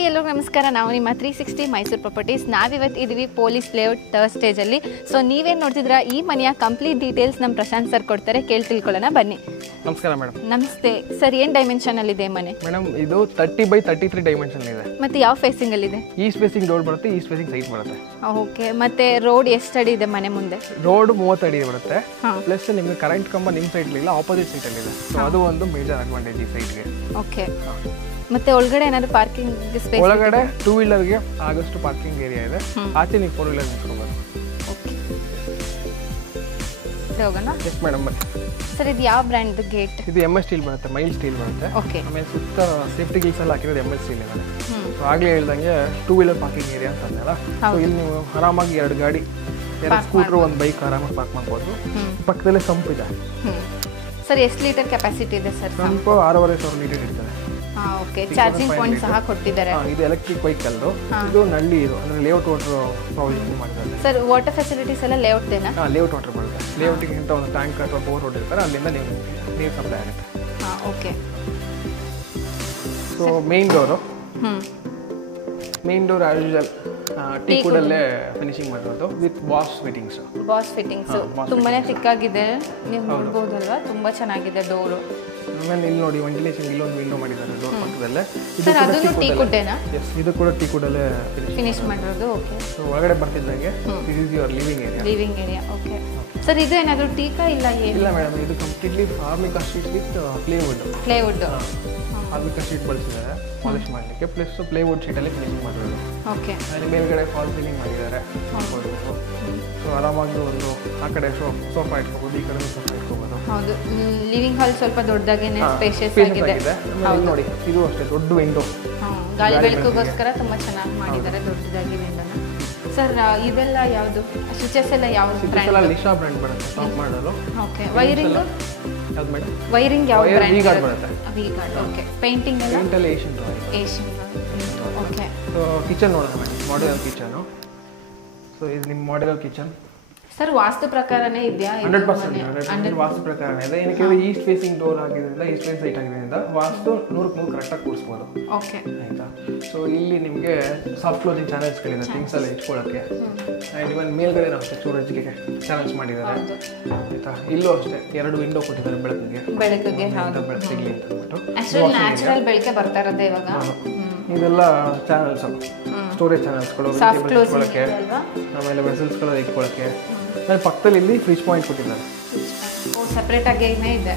Hi ಎಲ್ಲರಿಗೂ ನಮಸ್ಕಾರ. ನಾವು ನಿಮ್ಮ 360 ಮೈಸೂರು ಪ್ರಾಪರ್ಟೀಸ್. ನಾವಿವತ್ತು ಇದ್ದೀವಿ ಪೊಲೀಸ್ ಲೇಔಟ್ ಥರ್ಡ್ ಸ್ಟೇಜಲ್ಲಿ. ಸೊ ನೀವೇನು ನೋಡ್ತಿದ್ದೀರಾ, ಈ ಮನೆಯ ಕಂಪ್ಲೀಟ್ ಡೀಟೇಲ್ಸ್ ನಮ್ಮ ಪ್ರಶಾಂತ್ ಸರ್ ಕೊಡ್ತಾರೆ, ಕೇಳಿ ತಿಳ್ಕೊಳ್ಳೋಣ ಬನ್ನಿ. ನಮಸ್ಕಾರ ಮೇಡಮ್. ನಮಸ್ತೆ ಸರ್. ಏನು ಡೈಮೆನ್ಷನಲ್ಲಿದೆ ಮನೆ? ಮೇಡಮ್ ಇದು 30x33 ಡೈಮೆನ್ಷನ್ ಇದೆ. ಮತ್ತು ಯಾವ ಫೇಸಿಂಗಲ್ಲಿದೆ? ಈಸ್ಟ್ ಫೇಸಿಂಗ್ ರೋಡ್ ಬರುತ್ತೆ, ಈಸ್ಟ್ ಫೇಸಿಂಗ್ ಸೈಟ್ ಬರುತ್ತೆ. ಓಕೆ. ಮತ್ತು ರೋಡ್ ಎಷ್ಟು ಅಡಿ ಇದೆ ಮನೆ ಮುಂದೆ? ರೋಡ್ 30 ಅಡಿ ಬರುತ್ತೆ. ಪ್ಲಸ್ ನಿಮಗೆ ಕರೆಂಟ್ ಕಂಬ ನಿಮ್ಮ ಸೈಡ್ಲಿಲ್ಲ, ಆಪೋಸಿಟ್ ಸೈಟಲ್ಲಿದೆ. ಸೊ ಅದು ಒಂದು ಮೇಜರ್ ಅಡ್ವಾಂಟೇಜ್ ಈ ಸೈಟ್ಗೆ. ಓಕೆ. ಮತ್ತೆ ಒಳಗಡೆ ಏನಾದ್ರು ಪಾರ್ಕಿಂಗ್ ಸ್ಪೇಸ್? ಒಳಗಡೆ 2 ವೀಲರ್ಗೆ ಆಗಷ್ಟು ಪಾರ್ಕಿಂಗ್ ಏರಿಯಾ ಇದೆ. ಆಚೆ ನೀವು 4 ವೀಲರ್ ನಿಂತ್ಕೋಬೋದು. ಓಕೆ, ಹೋಗೋಣ. ಎಸ್ ಮೇಡಮ್ ಬನ್ನಿ. ಸರ್ ಇದು ಯಾವ ಬ್ರ್ಯಾಂಡ್ ಗೇಟ್? ಇದು MS ಸ್ಟೀಲ್ ಬರುತ್ತೆ, ಮೈಲ್ ಸ್ಟೀಲ್ ಬರುತ್ತೆ. ಓಕೆ. ಆಮೇಲೆ ಸುತ್ತ ಸೇಫ್ಟಿ ಗಿಲ್ಸ್ ಎಲ್ಲ ಹಾಕಿರೋದು MS ಸ್ಟೀಲ್ ಇದೆ. ಸೊ ಆಗಲೇ ಹೇಳ್ದಂಗೆ 2 ವೀಲರ್ ಪಾರ್ಕಿಂಗ್ ಏರಿಯಾ ಅಂತ ಅಂದಲ್ಲ. ಸೊ ಇಲ್ಲಿ ನೀವು ಆರಾಮಾಗಿ 2 ಗಾಡಿ, 2 ಸ್ಕೂಟ್ರು, 1 ಬೈಕ್ ಆರಾಮಾಗಿ ಪಾರ್ಕ್ ಮಾಡ್ಬೋದು. ಪಕ್ಕದಲ್ಲೇ ಸಂಪ್ ಇದೆ. ಸರ್ ಎಷ್ಟು ಲೀಟರ್ ಕೆಪಾಸಿಟಿ ಇದೆ ಸರ್? ಸಂಪ್ 6,500 ಲೀಟರ್ ಇರ್ತದೆ. ಓಕೆ. ಚಾರ್ಜಿಂಗ್ ಪಾಯಿಂಟ್ ಸಹ ಕೊಟ್ಟಿದ್ದಾರೆ. ಇದು ಎಲೆಕ್ಟ್ರಿಕ್ ವೆಹಿಕಲ್. ಇದು ನಲ್ಲಿ, ಇದು ಅಂದ್ರೆ ಲೇಔಟ್ ವಾಟರ್ ಪ್ರಾವಿಷನ್ ಮಾಡಿದ್ದಾರೆ. ಸರ್ ವಾಟರ್ ಫೆಸಿಲಿಟೀಸ್ ಎಲ್ಲ ಲೇಔಟ್ ದೇನಾ? ಲೇಔಟ್ ವಾಟರ್ ಬರುತ್ತೆ. ಲೇಔಟಿಗೆ ಇಂಥ ಒಂದು ಟ್ಯಾಂಕ್ ಅಥವಾ ಬೋರ್ ರೋಡ್ ಇರ್ತಾರೆ, ಅಲ್ಲಿಂದ ನೀರು ಸಪ್ಲೈ ಆಗುತ್ತೆ. Okay. So main door, main door as usual ಟೀ ಕುಡಲ್ಲೇ ಫಿನಿಶಿಂಗ್ ಮಾಡಿರೋದು with brass fittings. Brass fittings ತುಂಬಾನೇ ತಿಕ್ಕಾಗಿದೆ, ನೀವು ನೋಡ್ಬೋದಲ್ವಾ, ತುಂಬಾ ಚೆನ್ನಾಗಿದೆ ಡೋರು. ಆಮೇಲೆ ಇಲ್ಲಿ ನೋಡಿ ವೆಂಟಿಲೇಷನ್, ಇಲ್ಲೊಂದು ವಿಂಡೋ ಮಾಡಿದ್ದಾರೆ ಡೋರ್ ಪಕ್ಕದಲ್ಲೇ. ಸರ್ ಅದನ್ನು ಟೀ ಕುಡ್ಡೇನಾ? ಎಸ್, ಇದು ಕೂಡ ಟೀ ಕುಡಲ್ಲೇ ಫಿನಿಶ್ ಮಾಡಿರೋದು. ಓಕೆ. ಸೊ ಒಳಗಡೆ ಬರ್ತಿದ್ದಂಗೆ this is your living area. Living area. Okay. Sir ಇದು ಏನಾದರೂ ಟೀಕಾ ಇಲ್ಲ? ಇಲ್ಲ ಮೇಡಮ್, ಇದು completely Formica sheet with plywood. Plywood Formica sheet ಬಳಸಿದ್ದಾರೆ ಪಾಲಿಶ್ ಮಾಡಲಿಕ್ಕೆ. ಪ್ಲಸ್ ಪ್ಲೇವುಡ್ ಶೀಟಲ್ಲಿ ಫಿನಿಶಿಂಗ್ ಮಾಡಿರೋದು. ಓಕೆ. ಅಲ್ಲಿ ಮೇಲ್ಗಡೆ ಫಾಲ್ ಸೀಲಿಂಗ್ ಮಾಡಿದ್ದಾರೆ. ಸೊ ಆರಾಮಾಗಿ ಒಂದು ಆ ಕಡೆ ಸೋಫಾ ಇಟ್ಕೋಬೋದು, ಈ ಕಡೆ ಸೋಫಾ ಇಟ್ಕೋಬೋದು. ಹೌದು. ಲಿವಿಂಗ್ ಹಾಲ್ ಸ್ವಲ್ಪ ದೊಡ್ಡದಾಗೇನೆ ಸ್ಪೇಷಿಯಸ್ ಆಗಿದೆ. ನೋಡಿ ಇದು ಅಷ್ಟೇ ದೊಡ್ಡ ವಿಂಡೋ, ಗಾಳಿ ಬೆಳಕಿಗೋಸ್ಕರ ತುಂಬ ಚೆನ್ನಾಗಿ ಮಾಡಿದ್ದಾರೆ ದೊಡ್ಡದಾಗಿ ವಿಂಡೋನ. ಸರ್ ಇದೆಲ್ಲ ಯಾವುದು? ಸ್ವಿಚಸ್ ಎಲ್ಲ ಯಾವ ಬ್ರ್ಯಾಂಡ್? ಲಿಶಾ ಬ್ರ್ಯಾಂಡ್ ಬರುತ್ತೆ ಟಾಪ್ ಮಾಡಲು. ಓಕೆ. ವೈರಿಂಗ್ ಯಾವ್ದು ಮೇಡಮ್? ವೈರಿಂಗ್ ಯಾವ ಬ್ರ್ಯಾಂಡ್? ವಿ-ಗಾರ್ಡ್ ಬರುತ್ತೆ. ವಿ-ಗಾರ್ಡ್. ಓಕೆ. ಪೇಂಟಿಂಗ್ ಎಲ್ಲ? ಪೇಂಟ್ ಎಲ್ಲ ಏಷ್ಯನ್. ಓಕೆ. ಸೊ ಕಿಚನ್ ನೋಡೋಣ ಮೇಡಮ್, ಮಾಡ್ಯುಲರ್ ಕಿಚನು. ಸೊ ಇದು ನಿಮ್ಮ ಮಾಡ್ಯುಲರ್ ಕಿಚನ್. ಸರ್ ವಾಸ್ತು ಪ್ರಕಾರನೇ ಇದೆಯಾ? 100% ವಾಸ್ತು ಪ್ರಕಾರನೇ ಇದೆ. ಏನಕ್ಕೆ ಈಸ್ಟ್ ಫೇಸಿಂಗ್ ಡೋರ್ ಆಗಿದ್ದರಿಂದ, ಈಸ್ಟ್ ಫೇಸ್ ಸೈಟ್ ಆಗಿದ್ದರಿಂದ ವಾಸ್ತು 100% ಕರೆಕ್ಟಾಗಿ ಕೂರಿಸ್ಬೋದು. ಓಕೆ. ಆಯಿತಾ. ಸೊ ಇಲ್ಲಿ ನಿಮಗೆ ಸಾಫ್ಟ್ ಕ್ಲೋಸಿಂಗ್ ಚಾನಲ್ಸ್ಗಳಿದೆ, ಥಿಂಗ್ಸ್ ಎಲ್ಲ ಇಟ್ಕೊಳ್ಳೋಕ್ಕೆ. ಆ್ಯಂಡ್ ಇವನ್ ಮೇಲ್ಗಡೆ ನಾವು ಸ್ಟೋರೇಜ್ಗೆ ಚಾನಲ್ಸ್ ಮಾಡಿದ್ದಾರೆ. ಆಯಿತಾ. ಇಲ್ಲೂ ಅಷ್ಟೇ 2 ವಿಂಡೋ ಕೊಟ್ಟಿದ್ದಾರೆ ಬೆಳಕಿಗೆ. ಹೌದು, ಬೆಳಕು ಸಿಗಲಿ ಅಂತ ಅಂದ್ಬಿಟ್ಟು. ಆಕ್ಚುಲಿ ನ್ಯಾಚುರಲ್ ಬೆಳಕೆ ಬರ್ತಾ ಇರುತ್ತೆ ಇವಾಗ. ಇದೆಲ್ಲ ಚಾನಲ್ಸ್, ಸ್ಟೋರೇಜ್ ಚಾನಲ್ಸ್ಗಳು ಇಟ್ಕೊಳ್ಳೋಕ್ಕೆ, ಆಮೇಲೆ ವೆಸಲ್ಸ್ಗಳು ಇಟ್ಕೊಳ್ಳೋಕ್ಕೆ. ಆಮೇಲೆ ಪಕ್ಕದಲ್ಲಿ ಇಲ್ಲಿ ಫ್ರಿಜ್ ಪಾಯಿಂಟ್ ಕೊಟ್ಟಿದ್ದಾರೆ. ಸಪ್ರೇಟ್ ಆಗಿ ಇದೆ.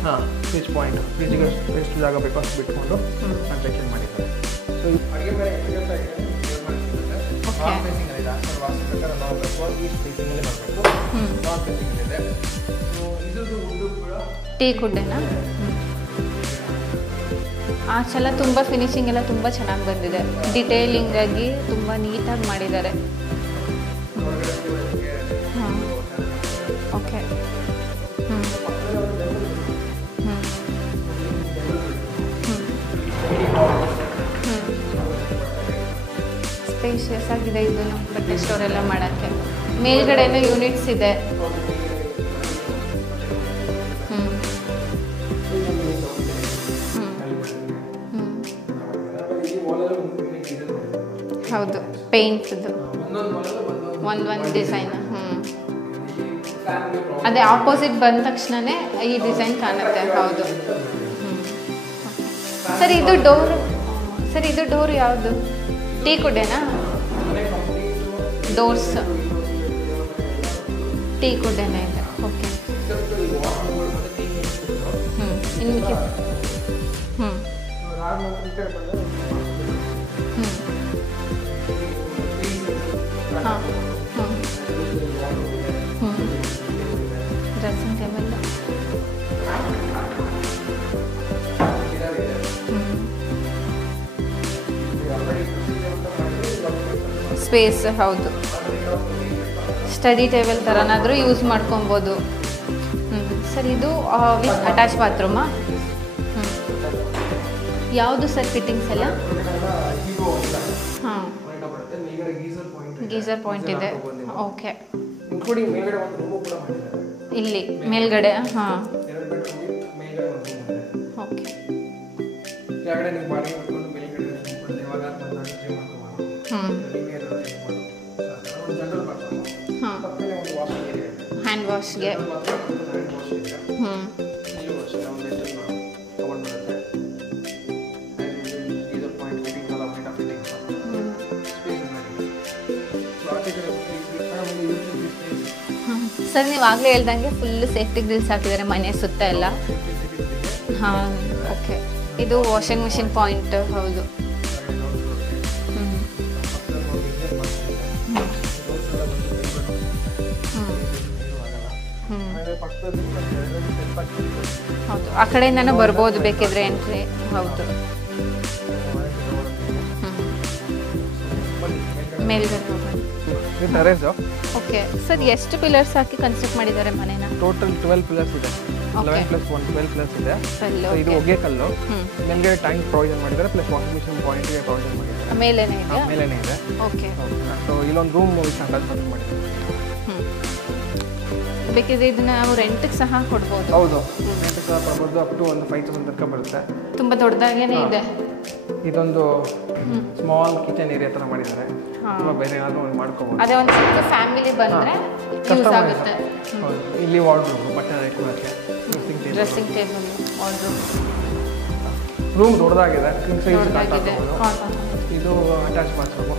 ಫ್ರಿಜ್ ಪಾಯಿಂಟ್, ಫ್ರಿಜ್ಗೆ ಎಷ್ಟು ಜಾಗ ಬೇಕೋ ಅಷ್ಟು ಬಿಟ್ಕೊಂಡು ಕನ್ಸ್ಟ್ರಕ್ಷನ್ ಮಾಡಿದ್ದಾರೆ. ಸೊ ಅಡುಗೆ ಮನೆ ಟೀ ಕುಡ್ಡೇನಾ? ಆಚೆಲ್ಲ ತುಂಬ ಫಿನಿಶಿಂಗ್ ಎಲ್ಲ ತುಂಬ ಚೆನ್ನಾಗಿ ಬಂದಿದೆ, ಡಿಟೇಲಿಂಗ್ ಆಗಿ ತುಂಬ ನೀಟಾಗಿ ಮಾಡಿದ್ದಾರೆ. ಓಕೆ. ಸ್ಪೇಷಿಯಸ್ ಆಗಿದೆ ಇದು, ಬಟ್ಟೆ ಸ್ಟೋರ್ ಎಲ್ಲ ಮಾಡೋಕ್ಕೆ. ಮೇಲ್ಗಡೆನೂ ಯೂನಿಟ್ಸ್ ಇದೆ. ಹೌದು, ಪೇಂಟ್ದು ಒಂದೊಂದು ಡಿಸೈನ್. ಅದೇ ಆಪೋಸಿಟ್ ಬಂದ ತಕ್ಷಣನೇ ಈ ಡಿಸೈನ್ ಕಾಣುತ್ತೆ. ಹೌದು. ಸರ್ ಇದು ಡೋರ್, ಸರ್ ಇದು ಡೋರ್ ಯಾವುದು? ಟೀ ಕುಡ್ಡೇನಾ? ಡೋರ್ಸ್ ಟೀ ಕುಡ್ಡೇನಾ ಇದೆ. ಓಕೆ. ಇನ್ನು ಡ್ರೆಸ್ಸಿಂಗ್ ಟೇಬಲ್. ಸ್ಪೇಸ್. ಹೌದು, ಸ್ಟಡಿ ಟೇಬಲ್ ಥರನಾದರೂ ಯೂಸ್ ಮಾಡ್ಕೊಬೋದು. ಸರ್ ಇದು ವಿತ್ ಅಟ್ಯಾಚ್ ಬಾತ್ರೂಮಾ? ಯಾವುದು ಸರ್ ಫಿಟ್ಟಿಂಗ್ಸ್ ಎಲ್ಲ? ಹಾಂ, ಗೀಸರ್ ಪಾಯಿಂಟ್ ಇದೆ. ಓಕೆ. ಇಲ್ಲಿ ಮೇಲ್ಗಡೆ. ಹಾಂ, ಓಕೆ. ಕೆಳಗಡೆ ನೀವು ಬಾಡಿಗೆ ಮಾಡ್ಕೊಂಡು ಮೇಲ್ಗಡೆ ಯಾವಾಗ ಜನರಲ್ ಬಾತ್ರೂಮ್, ಹಾಂ, ಪಕ್ಕದಲ್ಲಿ ಒಂದು ವಾಷಿಂಗ್ ಏರಿಯಾ ಇದೆ. ಹ್ಯಾಂಡ್ ವಾಶ್ಗೆ. ಹ್ಯಾಂಡ್ ವಾಶ್ ಇದೆ. ಹ್ಞೂ, ನೀವು ಅಷ್ಟೇ ಒಂದು ವೆಸ್ಟರ್ನ್ ತಗೊಂಡು ಬರುತ್ತೆ. ಗೀಸರ್ ಪಾಯಿಂಟ್ ಫಿಟ್ಟಿಂಗ್ಸ್ ಎಲ್ಲ ವೈಟ್ ಆಫ್ ಫಿಟ್ಟಿಂಗ್ಸ್ ಸರ್ ನೀವು ಆಗಲೇ ಹೇಳ್ದಂಗೆ ಫುಲ್ಲು ಸೇಫ್ಟಿ ಗ್ರಿಲ್ಸ್ ಹಾಕಿದ್ದಾರೆ ಮನೆ ಸುತ್ತ ಎಲ್ಲ. ಹಾಂ, ಓಕೆ. ಇದು ವಾಷಿಂಗ್ ಮಿಷಿನ್ ಪಾಯಿಂಟ್. ಹೌದು. ಹೌದು, ಆ ಕಡೆಯಿಂದನೂ ಬರ್ಬೋದು ಬೇಕಿದ್ರೆ ಎಂಟ್ರಿ. ಹೌದು. ಮೇಲ್ಗಡೆ ಟೆರೇಸ್. ಓಕೆ ಸರ್, ಎಷ್ಟು ಪಿಲ್ಲರ್ಸ್ ಹಾಕಿ ಕನ್ಸ್ಟ್ರಕ್ಟ್ ಮಾಡಿದ್ದಾರೆ ಮನೆನ? ಟೋಟಲ್ 12 ಪಿಲ್ಲರ್ಸ್ ಇದೆ. 11+1 12 ಪಿಲ್ಲರ್ಸ್ ಇದೆ. ಇದು ಹೊಗೆ ಕಲ್ಲು. ಮೇಲ್ಗಡೆ ಟ್ಯಾಂಕ್ ಪ್ರೊವಿಷನ್ ಮಾಡಿದ್ದಾರೆ, ಪ್ಲಸ್ ವಾಷಿಂಗ್ ಮಿಷಿನ್ ಪಾಯಿಂಟ್ಗೆ ಪ್ರೊವಿಷನ್ ಮಾಡಿದ್ದಾರೆ. ಮೇಲೇನೇ ಇದೆ. ಮೇಲೇನೇ ಇದೆ. ಓಕೆ. ಸೊ ಇಲ್ಲೊಂದು ರೂಮ್ ಅಟ್ಯಾಚ್ ಮಾಡಿದ್ದಾರೆ. ಬೇಕಿದ್ರೆ ಇದನ್ನ ನಾವು ರೆಂಟಿಗೆ ಸಹ ಕೊಡ್ಬೋದು. ಹೌದು, ರೆಂಟಿಗೆ ಸಹ ಕೊಡ್ಬೋದು. ಅಪ್ ಟು ಒಂದು 5,000 ತನಕ ಬರುತ್ತೆ. ತುಂಬ ದೊಡ್ಡದಾಗೇನೆ ಇದೆ. ಇದೊಂದು ಸ್ಮಾಲ್ ಕಿಚನ್ ಏರಿಯಾ ಥರ ಮಾಡಿದ್ದಾರೆ. ಬೇರೆ ಏನಾದರೂ ಒಂದು ಮಾಡ್ಕೋಬೋದು. ಅದೇ ಒಂದು ಚಿಕ್ಕ ಫ್ಯಾಮಿಲಿ ಬಂದರೆ ಯೂಸ್ ಆಗುತ್ತೆ. ಇಲ್ಲಿ ವಾರ್ಡ್ರೋಬ್, ಬಟ್ಟೆ ಹಾಕೋಕ್ಕೆ, ಡ್ರೆಸ್ಸಿಂಗ್ ಟೇಬಲ್, ವಾರ್ಡ್ರೋಬ್. ರೂಮ್ ದೊಡ್ಡದಾಗಿದೆ. ದೊಡ್ಡದಾಗಿದೆ. ಇದು ಅಟ್ಯಾಚ್ ಬಾತ್ರೂಮು.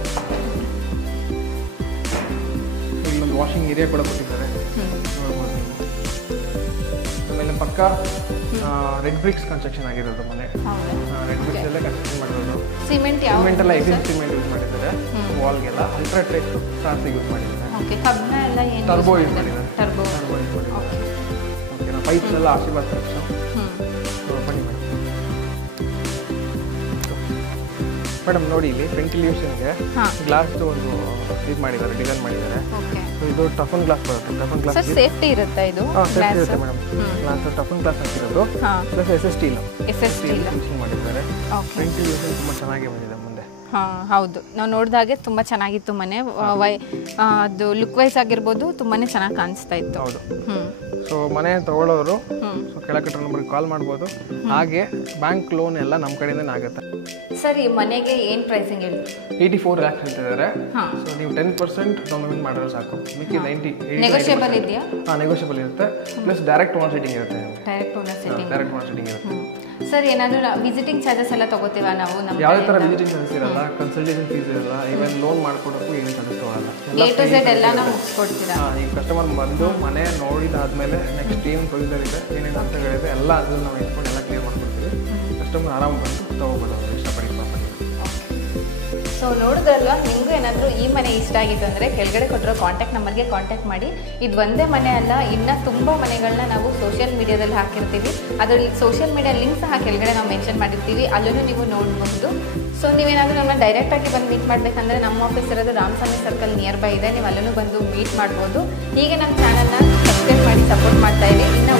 ಇಲ್ಲೊಂದು ವಾಷಿಂಗ್ ಏರಿಯಾ ಕೂಡ ಕೊಟ್ಟಿದ್ದಾರೆ. ಆಮೇಲೆ ಪಕ್ಕ ರೆಡ್ ಬ್ರಿಕ್ಸ್ ಕನ್ಸ್ಟ್ರಕ್ಷನ್ ಆಗಿರೋದು ಮನೆ. ರೆಡ್ ಬ್ರಿಕ್ಸ್ ಎಲ್ಲ ಕನ್ಸ್ಟ್ರಕ್ಷನ್ ಮಾಡಿರೋದು. ಸಿಮೆಂಟ್ ಎಲ್ಲ ಎಕ್ಸಿಸ್ಟ್ ಸಿಮೆಂಟ್ ಯೂಸ್ ಮಾಡಿದ್ದಾರೆ. ವಾಲ್ಗೆಲ್ಲ ಅಲ್ಟ್ರಾಟೆಕ್ ಸ್ಟಾರ್ಸ್ ಯೂಸ್ ಮಾಡಿದ್ದಾರೆ. ಓಕೆ. ಕಬ್ಬಿಣ ಎಲ್ಲ ಏನು ಟರ್ಬೋ ಯೂಸ್ ಮಾಡಿದ್ದಾರೆ. ಟರ್ಬೋ ಯೂಸ್ ಮಾಡಿದ್ದಾರೆ. ಓಕೆ. ಪೈಪ್ಸ್ ಎಲ್ಲ ಆಶೀರ್ವಾದ್ ಪೈಪ್ಸ್. ಬನ್ನಿ ಮೇಡಮ್ ನೋಡಿ, ಇಲ್ಲಿ ವೆಂಟಿಲೇಷನ್ಗೆ ಗ್ಲಾಸ್ದು ಒಂದು ಇದು ಮಾಡಿದ್ದಾರೆ, ಡಿಸೈನ್ ಮಾಡಿದ್ದಾರೆ. ಇದು ಟಫನ್ ಗ್ಲಾಸ್ ಬರುತ್ತೆ. ಟಫನ್ ಗ್ಲಾಸ್ ಸರ್ ಸೇಫ್ಟಿ ಇರುತ್ತೆ. ಇದು ಸೇಫ್ಟಿ ಇರುತ್ತೆ ಮೇಡಮ್. ಗ್ಲಾಸ್ ಟಫನ್ ಗ್ಲಾಸ್ ಹಾಕಿರೋದು, ಪ್ಲಸ್ ಎಸ್ ಸ್ಟೀಲ್ ಯೂಸ್ ಮಾಡಿದ್ದಾರೆ. ವೆಂಟಿಲೇಷನ್ ತುಂಬ ಚೆನ್ನಾಗಿ ಬಂದಿದೆ ಮುಂದೆ. ಹಾಂ, ಹೌದು. ನಾವು ನೋಡಿದಾಗೆ ತುಂಬ ಚೆನ್ನಾಗಿತ್ತು ಮನೆ. ಅದು ಲುಕ್ ವೈಸ್ ಆಗಿರ್ಬೋದು, ತುಂಬಾ ಚೆನ್ನಾಗಿ ಕಾಣಿಸ್ತಾ ಇತ್ತು. ಹೌದು. ಸೊ ಮನೆ ತಗೊಳ್ಳೋರು ಕೆಳಕಟ್ಟ ನಂಬರ್ಗೆ ಕಾಲ್ ಮಾಡ್ಬೋದು. ಹಾಗೆ ಬ್ಯಾಂಕ್ ಲೋನ್ ಎಲ್ಲ ನಮ್ಮ ಕಡೆಯಿಂದನೇ ಆಗುತ್ತೆ. ಸರ್, ಈ ಮನೆಗೆ ಏನು ಪ್ರೈಸಿಂಗ್ ಹೇಳಿ? 84 lakhs ಹೇಳ್ತಿದ್ದಾರೆ. ಸೊ ನೀವು 10% ಡೌನ್ ಪೇಮೆಂಟ್ ಮಾಡಿದ್ರೆ ಸಾಕು. ಮಿಕ್ಕಿ 90 ನೆಗೋಷಿಯಬಲ್ ಇದೆಯಾ? ಹಾಂ, ನೆಗೋಷಿಯಬಲ್ ಇರುತ್ತೆ. ಪ್ಲಸ್ ಡೈರೆಕ್ಟ್ ಓನರ್ ಸೀಟಿಂಗ್ ಇರುತ್ತೆ. ಡೈರೆಕ್ಟ್ ಓನರ್ ಸೀಟಿಂಗ್ ಇರುತ್ತೆ. ಸರ್, ಏನಾದರೂ ವಿಸಿಟಿಂಗ್ ಚಾರ್ಜಸ್ ಎಲ್ಲ ತಗೋತೀವಾ ನಾವು? ಯಾವುದೇ ಥರ ವಿಸಿಟಿಂಗ್ ಚಾರ್ಜಸ್ ಇರಲ್ಲ, ಕನ್ಸಲ್ಟೇಷನ್ ಫೀಸ್ ಇರಲ್ಲ, ಈವನ್ ಲೋನ್ ಮಾಡ್ಕೊಡೋಕ್ಕೂ ಏನು ಚಾರ್ಜಸ್ ತಗೊಳ್ಳಲ್ಲ. A to Z ಎಲ್ಲ ನಾವು ಮುಗಿಸ್ಕೊಡ್ತೀರಾ? ಈಗ ಕಸ್ಟಮರ್ ಬಂದು ಮನೆ ನೋಡಿದಾದ್ಮೇಲೆ ನೆಕ್ಸ್ಟ್ ಏನು ಪ್ರೊಸೀಜರ್ ಇದೆ, ಏನೇನು ಹಂತಗಳಿದೆ ಎಲ್ಲ ಅದನ್ನು ನಾವು ಇಟ್ಕೊಂಡು ಎಲ್ಲ ಕ್ಲಿಯರ್ ಮಾಡ್ಕೊಡ್ತೀವಿ. ಕಸ್ಟಮರ್ ಆರಾಮ ಬಂದು ತೊಗೋಬೋದು ಅವರು ಇಷ್ಟಪಡಿ ಪ್ರಾಪರ್ಟಿ. ಸೊ ನೋಡಿದ್ರಲ್ವಾ, ನಿಮಗೂ ಏನಾದರೂ ಈ ಮನೆ ಇಷ್ಟ ಆಗಿತ್ತು ಅಂದರೆ ಕೆಳಗಡೆ ಕೊಟ್ಟಿರೋ ಕಾಂಟ್ಯಾಕ್ಟ್ ನಂಬರ್ಗೆ ಕಾಂಟ್ಯಾಕ್ಟ್ ಮಾಡಿ. ಇದು ಒಂದೇ ಮನೆ ಅಲ್ಲ, ಇನ್ನೂ ತುಂಬ ಮನೆಗಳನ್ನ ನಾವು ಸೋಷಿಯಲ್ ಮೀಡಿಯಾದಲ್ಲಿ ಹಾಕಿರ್ತೀವಿ. ಅದರಲ್ಲಿ ಸೋಷಿಯಲ್ ಮೀಡಿಯಾ ಲಿಂಕ್ ಸಹ ಕೆಳಗಡೆ ನಾವು ಮೆನ್ಷನ್ ಮಾಡಿರ್ತೀವಿ, ಅಲ್ಲೂ ನೀವು ನೋಡಬಹುದು. ಸೊ ನೀವೇನಾದರೂ ನಮ್ಮನ್ನ ಡೈರೆಕ್ಟಾಗಿ ಬಂದು ಮೀಟ್ ಮಾಡಬೇಕಂದ್ರೆ ನಮ್ಮ ಆಫೀಸ್ ಇರೋದು ರಾಮಸ್ವಾಮಿ ಸರ್ಕಲ್ ನಿಯರ್ ಬೈ ಇದೆ. ನೀವು ಅಲ್ಲೂ ಬಂದು ಮೀಟ್ ಮಾಡ್ಬೋದು. ಹೀಗೆ ನಮ್ಮ ಚಾನಲ್ನ ಸಬ್ಸ್ಕ್ರೈಬ್ ಮಾಡಿ ಸಪೋರ್ಟ್ ಮಾಡ್ತಾ ಇರಿ. ಇನ್ನು